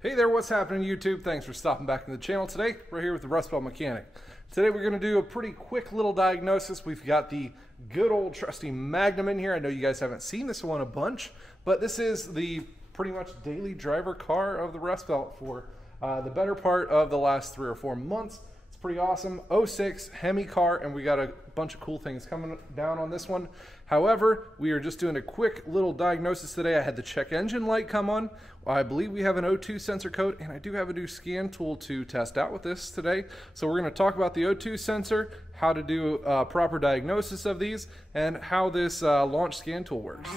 Hey there, what's happening YouTube? Thanks for stopping back in the channel today. We're here with the Rustbelt mechanic. Today we're going to do a pretty quick little diagnosis. We've got the good old trusty Magnum in here. I know you guys haven't seen this one a bunch, but this is the pretty much daily driver car of the Rustbelt for the better part of the last 3 or 4 months. It's pretty awesome. 06 Hemi car, and we got a bunch of cool things coming down on this one. However, we are just doing a quick little diagnosis today. I had the check engine light come on. I believe we have an O2 sensor code, and I do have a new scan tool to test out with this today. So we're going to talk about the O2 sensor, how to do a proper diagnosis of these, and how this launch scan tool works.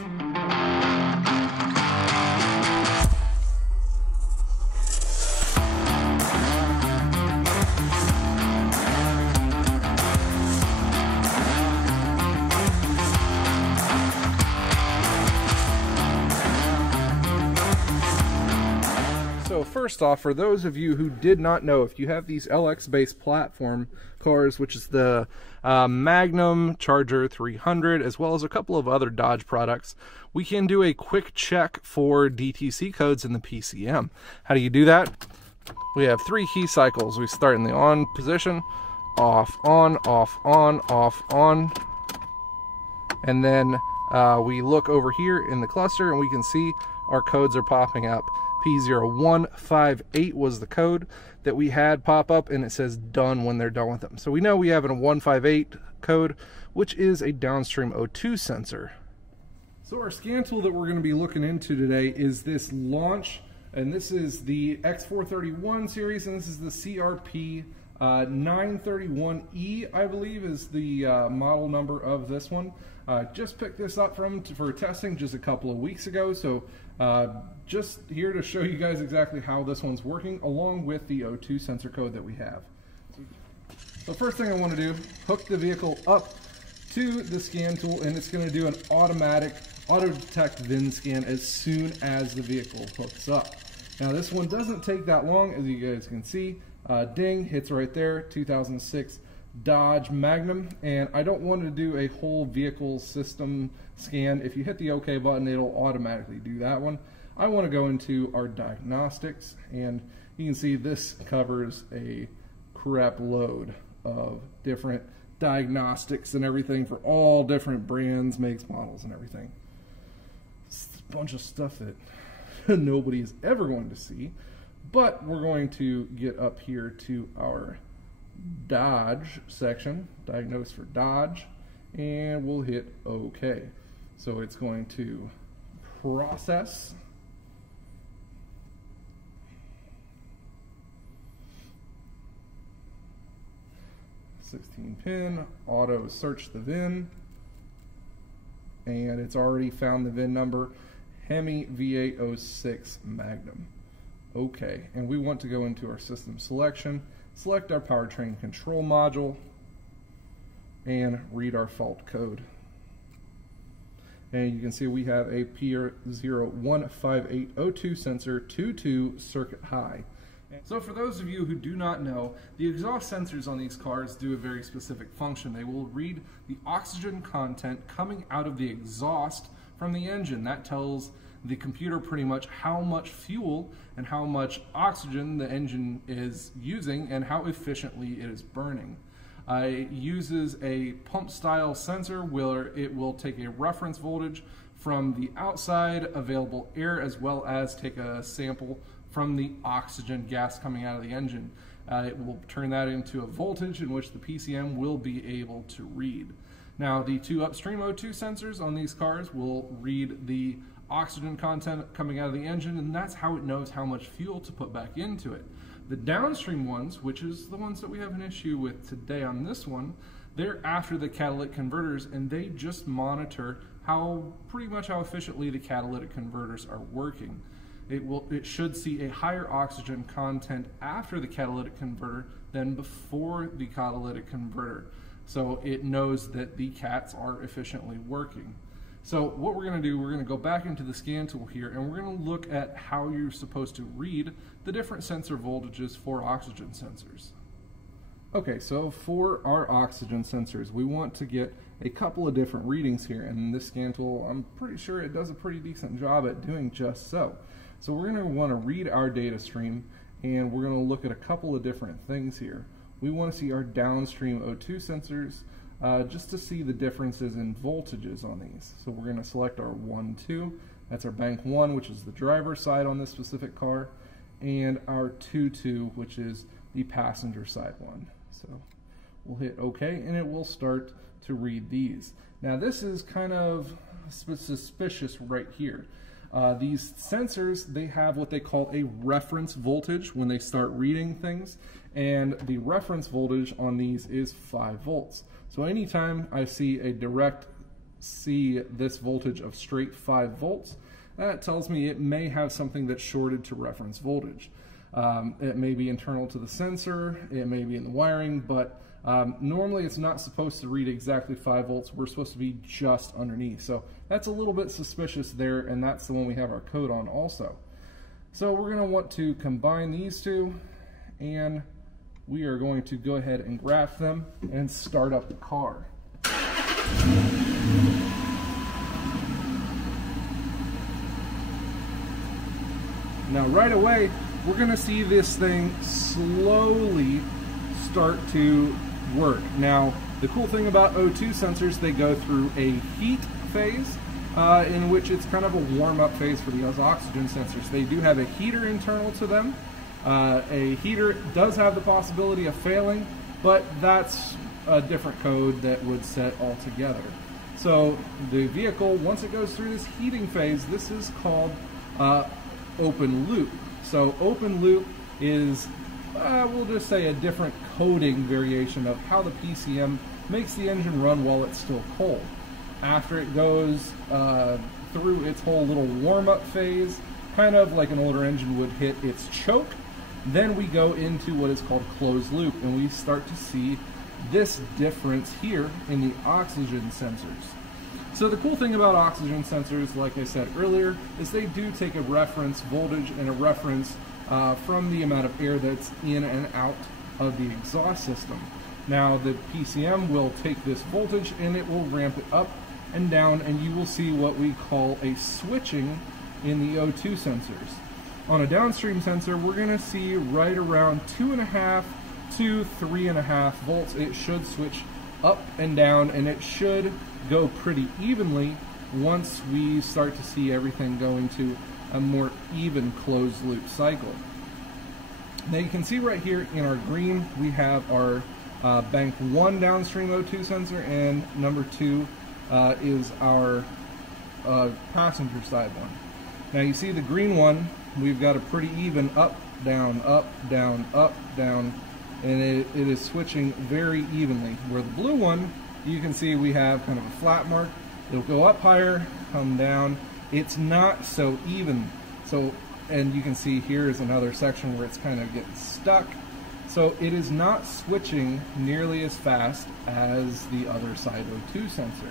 So first off, for those of you who did not know, if you have these LX-based platform cars, which is the Magnum, Charger 300, as well as a couple of other Dodge products, we can do a quick check for DTC codes in the PCM. How do you do that? We have 3 key cycles. We start in the on position, off, on, off, on, off, on, and then we look over here in the cluster and we can see our codes are popping up. P0158 was the code that we had pop up, and it says done when they're done with them. So we know we have a 158 code, which is a downstream O2 sensor. So our scan tool that we're going to be looking into today is this Launch, and this is the X431 series, and this is the CRP919E, I believe is the model number of this one. Just picked this up for testing just a couple of weeks ago, so just here to show you guys exactly how this one's working, along with the O2 sensor code that we have. So first thing I want to do, hook the vehicle up to the scan tool, and it's going to do an automatic auto-detect VIN scan as soon as the vehicle hooks up. Now this one doesn't take that long, as you guys can see. Ding, hits right there, 2006 Dodge Magnum, and I don't want to do a whole vehicle system scan. If you hit the OK button, it'll automatically do that one. I want to go into our diagnostics, and you can see this covers a crap load of different diagnostics and everything for all different brands, makes, models, and everything. It's a bunch of stuff that nobody is ever going to see, but we're going to get up here to our Dodge section, diagnose for Dodge, and we'll hit OK. So it's going to process. #16-pin, auto search the VIN, and it's already found the VIN number, Hemi V806 Magnum. Okay, and we want to go into our system selection, select our powertrain control module, and read our fault code. And you can see we have a P0158 O2 sensor 22 circuit high. So for those of you who do not know, the exhaust sensors on these cars do a very specific function. They will read the oxygen content coming out of the exhaust from the engine. That tells the computer pretty much how much fuel and how much oxygen the engine is using and how efficiently it is burning. It uses a pump style sensor where it will take a reference voltage from the outside available air, as well as take a sample from the oxygen gas coming out of the engine. It will turn that into a voltage in which the PCM will be able to read. Now the 2 upstream O2 sensors on these cars will read the oxygen content coming out of the engine, and that's how it knows how much fuel to put back into it. The downstream ones, which is the ones that we have an issue with today on this one, they're after the catalytic converters, and they just monitor pretty much how efficiently the catalytic converters are working. It should see a higher oxygen content after the catalytic converter than before the catalytic converter. So it knows that the cats are efficiently working. So what we're going to do, we're going to go back into the scan tool here, and we're going to look at how you're supposed to read the different sensor voltages for oxygen sensors. Okay, so for our oxygen sensors, we want to get a couple of different readings here, and this scan tool, I'm pretty sure it does a pretty decent job at doing just so. So we're going to want to read our data stream, and we're going to look at a couple of different things here. We want to see our downstream O2 sensors just to see the differences in voltages on these. So we're going to select our 1, 2. That's our bank 1, which is the driver's side on this specific car, and our 2, 2, which is the passenger side one. So we'll hit OK, and it will start to read these. Now this is kind of suspicious right here. These sensors, they have what they call a reference voltage when they start reading things, and the reference voltage on these is 5 volts. So anytime I see this voltage of straight 5 volts, that tells me it may have something that's shorted to reference voltage. It may be internal to the sensor, it may be in the wiring, but normally it's not supposed to read exactly 5 volts. We're supposed to be just underneath. So that's a little bit suspicious there, and that's the one we have our code on also. So we're going to want to combine these two, and we are going to go ahead and graph them and start up the car. Now right away, we're going to see this thing slowly start to work. Now, the cool thing about O2 sensors, they go through a heat phase in which it's kind of a warm-up phase for the oxygen sensors. They do have a heater internal to them. A heater does have the possibility of failing, but that's a different code that would set altogether. So the vehicle, once it goes through this heating phase, this is called open loop. So open loop is, we'll just say, a different coding variation of how the PCM makes the engine run while it's still cold. After it goes through its whole little warm-up phase, kind of like an older engine would hit its choke, then we go into what is called closed loop, and we start to see this difference here in the oxygen sensors. So the cool thing about oxygen sensors, like I said earlier, is they do take a reference voltage and a reference from the amount of air that's in and out of the exhaust system. Now the PCM will take this voltage and it will ramp it up and down, and you will see what we call a switching in the O2 sensors. On a downstream sensor, we're going to see right around 2.5 to 3.5 volts. It should switch up and down, and it should go pretty evenly once we start to see everything going to a more even closed loop cycle. Now you can see right here in our green we have our bank 1 downstream O2 sensor, and number 2 is our passenger side one. Now you see the green one, we've got a pretty even up, down, up, down, up, down, and it is switching very evenly. Where the blue one, you can see we have kind of a flat mark. It'll go up higher, come down. It's not so even. So, and you can see here is another section where it's kind of getting stuck. So it is not switching nearly as fast as the other side O2 sensor.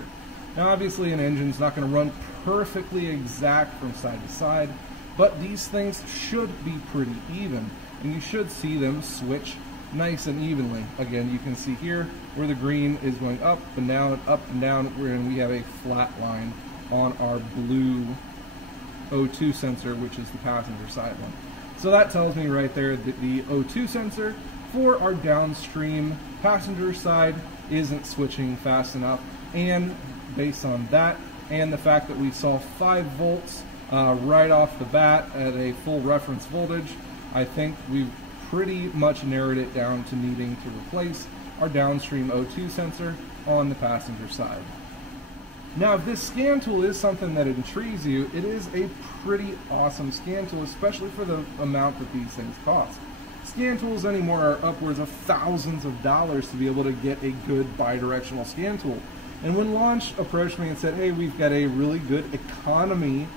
Now obviously an engine's not going to run perfectly exact from side to side, but these things should be pretty even, and you should see them switch nice and evenly. Again, you can see here where the green is going up and down, and we have a flat line on our blue O2 sensor, which is the passenger side one. So that tells me right there that the O2 sensor for our downstream passenger side isn't switching fast enough, and based on that and the fact that we saw 5 volts right off the bat at a full reference voltage, I think we've pretty much narrowed it down to needing to replace our downstream O2 sensor on the passenger side. Now, if this scan tool is something that intrigues you, it is a pretty awesome scan tool, especially for the amount that these things cost. Scan tools anymore are upwards of thousands of dollars to be able to get a good bidirectional scan tool. And when Launch approached me and said, hey, we've got a really good economy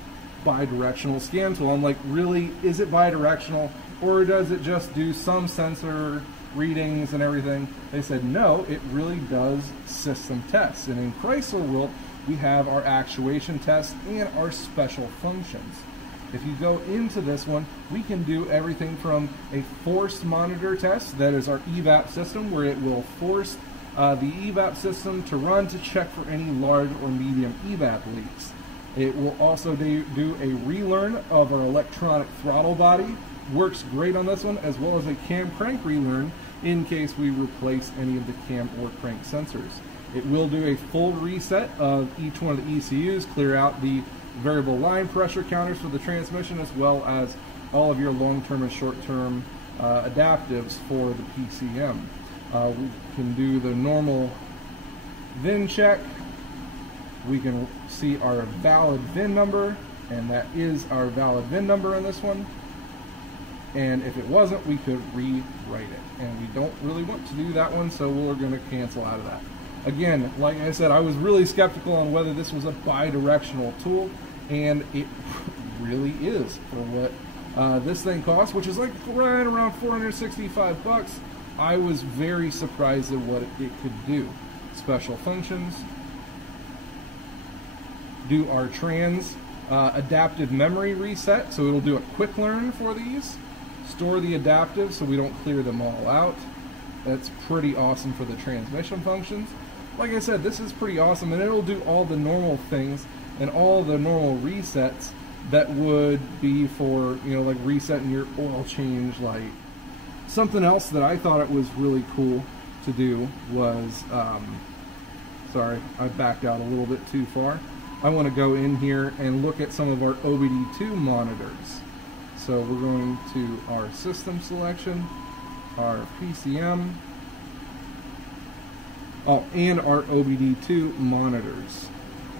bidirectional scan tool, I'm like, really, is it bidirectional, or does it just do some sensor readings and everything? They said, no, it really does system tests. And in Chrysler world, we have our actuation tests and our special functions. If you go into this one, we can do everything from a forced monitor test, that is our evap system, where it will force the evap system to run to check for any large or medium evap leaks. It will also do a relearn of our electronic throttle body. Works great on this one, as well as a cam crank relearn in case we replace any of the cam or crank sensors. It will do a full reset of each one of the ECUs, clear out the variable line pressure counters for the transmission, as well as all of your long-term and short-term adaptives for the PCM. We can do the normal VIN check. We can see our valid VIN number, and that is our valid VIN number on this one. And if it wasn't, we could rewrite it. And we don't really want to do that one, so we're going to cancel out of that. Again, like I said, I was really skeptical on whether this was a bi-directional tool, and it really is for what this thing costs, which is like right around 465 bucks. I was very surprised at what it could do. Special functions, do our trans adaptive memory reset, so it'll do a quick learn for these, store the adaptive so we don't clear them all out. That's pretty awesome for the transmission functions. Like I said, this is pretty awesome, and it'll do all the normal things and all the normal resets that would be for, you know, like resetting your oil change light. Something else that I thought it was really cool to do was, sorry, I backed out a little bit too far. I want to go in here and look at some of our OBD2 monitors. So we're going to our system selection, our PCM, and our OBD2 monitors.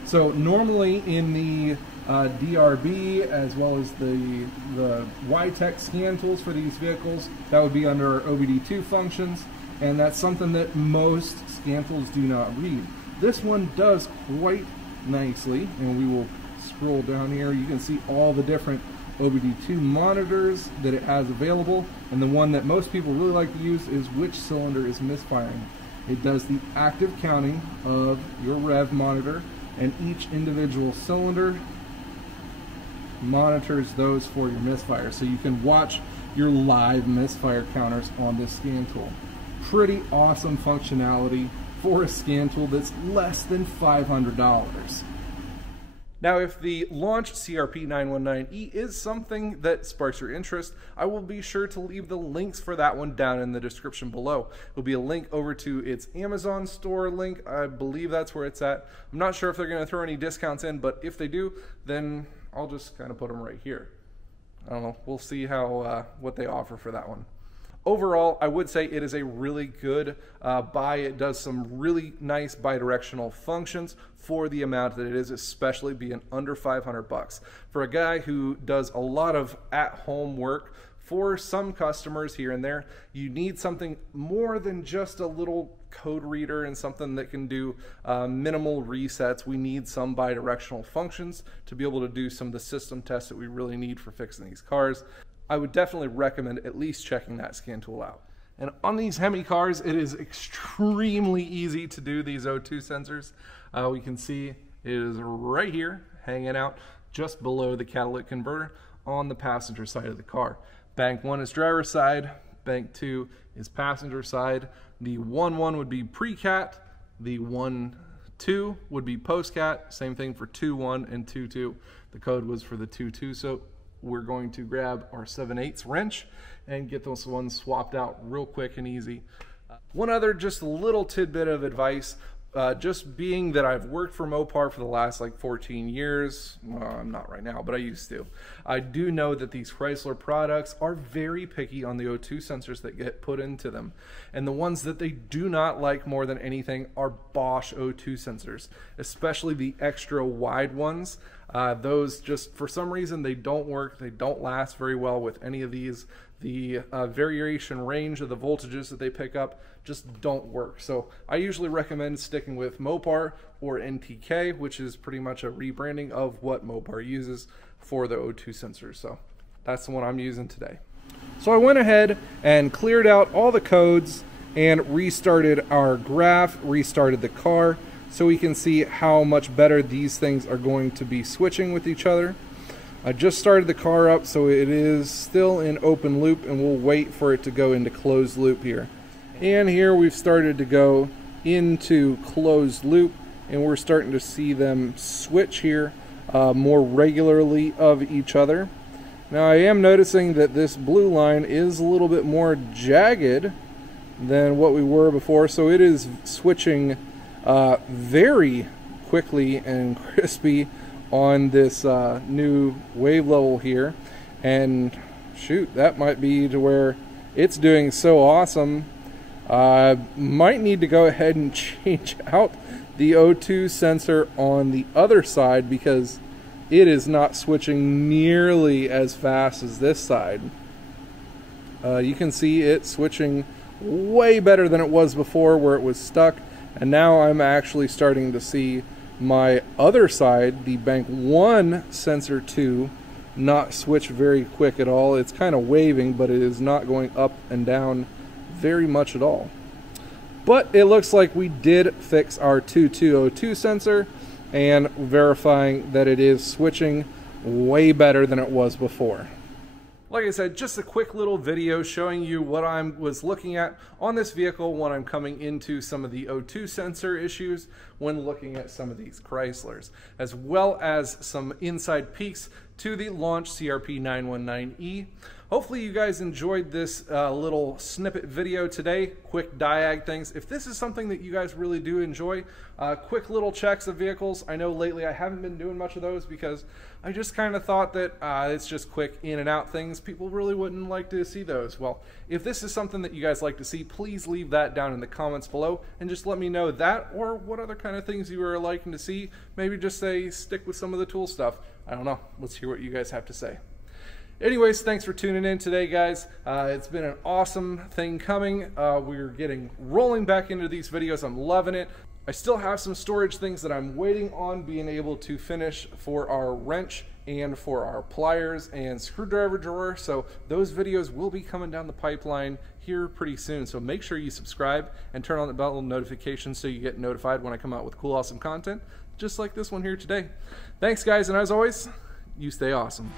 So normally in the DRB, as well as the YTech scan tools for these vehicles, that would be under our OBD2 functions, and that's something that most scan tools do not read. This one does quite nicely, and we will scroll down here. You can see all the different OBD2 monitors that it has available, and the one that most people really like to use is which cylinder is misfiring. It does the active counting of your rev monitor, and each individual cylinder monitors those for your misfire, so you can watch your live misfire counters on this scan tool. Pretty awesome functionality for a scan tool that's less than $500. Now, if the Launch CRP919E is something that sparks your interest, I will be sure to leave the links for that one down in the description below. There'll be a link over to its Amazon store link. I believe that's where it's at. I'm not sure if they're going to throw any discounts in, but if they do, then I'll just kind of put them right here. I don't know. We'll see how what they offer for that one. Overall, I would say it is a really good buy. It does some really nice bidirectional functions for the amount that it is, especially being under 500 bucks. For a guy who does a lot of at-home work, for some customers here and there, you need something more than just a little code reader and something that can do minimal resets. We need some bidirectional functions to be able to do some of the system tests that we really need for fixing these cars. I would definitely recommend at least checking that scan tool out. And on these Hemi cars, it is extremely easy to do these O2 sensors. We can see it is right here, hanging out just below the catalytic converter on the passenger side of the car. Bank 1 is driver side, bank 2 is passenger side. The 1.1 would be pre-cat, the 1.2 would be post-cat, same thing for 2.1 and 2.2. The code was for the 2.2, so we're going to grab our 7/8 wrench and get those ones swapped out real quick and easy. One other just little tidbit of advice, just being that I've worked for Mopar for the last like 14 years, well, I'm not right now, but I used to. I do know that these Chrysler products are very picky on the O2 sensors that get put into them. And the ones that they do not like more than anything are Bosch O2 sensors, especially the extra wide ones. Those just, for some reason, they don't work. They don't last very well with any of these. The variation range of the voltages that they pick up just don't work. So I usually recommend sticking with Mopar or NTK, which is pretty much a rebranding of what Mopar uses for the O2 sensors. So that's the one I'm using today. So I went ahead and cleared out all the codes and restarted our graph, restarted the car, so we can see how much better these things are going to be switching with each other. I just started the car up, so it is still in open loop, and we'll wait for it to go into closed loop here. And here we've started to go into closed loop, and we're starting to see them switch here more regularly of each other. Now I am noticing that this blue line is a little bit more jagged than what we were before, so it is switching very quickly and crispy on this new wave level here. And shoot, that might be to where it's doing so awesome. Might need to go ahead and change out the O2 sensor on the other side, because it is not switching nearly as fast as this side. You can see it switching way better than it was before, where it was stuck, and now I'm actually starting to see my other side, the bank 1 sensor 2, not switch very quick at all. It's kind of waving, but it is not going up and down very much at all. But it looks like we did fix our 2202 sensor, and verifying that it is switching way better than it was before. Like I said, just a quick little video showing you what I was looking at on this vehicle when I'm coming into some of the O2 sensor issues when looking at some of these Chryslers, as well as some inside peeks to the Launch CRP919E. Hopefully you guys enjoyed this little snippet video today, quick Diag things. If this is something that you guys really do enjoy, quick little checks of vehicles. I know lately I haven't been doing much of those because I just kind of thought that it's just quick in and out things. People really wouldn't like to see those. Well, if this is something that you guys like to see, please leave that down in the comments below and just let me know that, or what other kind of things you are liking to see. Maybe just say stick with some of the tool stuff. I don't know. Let's hear what you guys have to say. Anyways, thanks for tuning in today, guys. It's been an awesome thing coming. We're getting rolling back into these videos. I'm loving it. I still have some storage things that I'm waiting on being able to finish for our wrench and for our pliers and screwdriver drawer. So those videos will be coming down the pipeline here pretty soon. So make sure you subscribe and turn on the bell notifications so you get notified when I come out with cool, awesome content, just like this one here today. Thanks, guys, and as always, you stay awesome.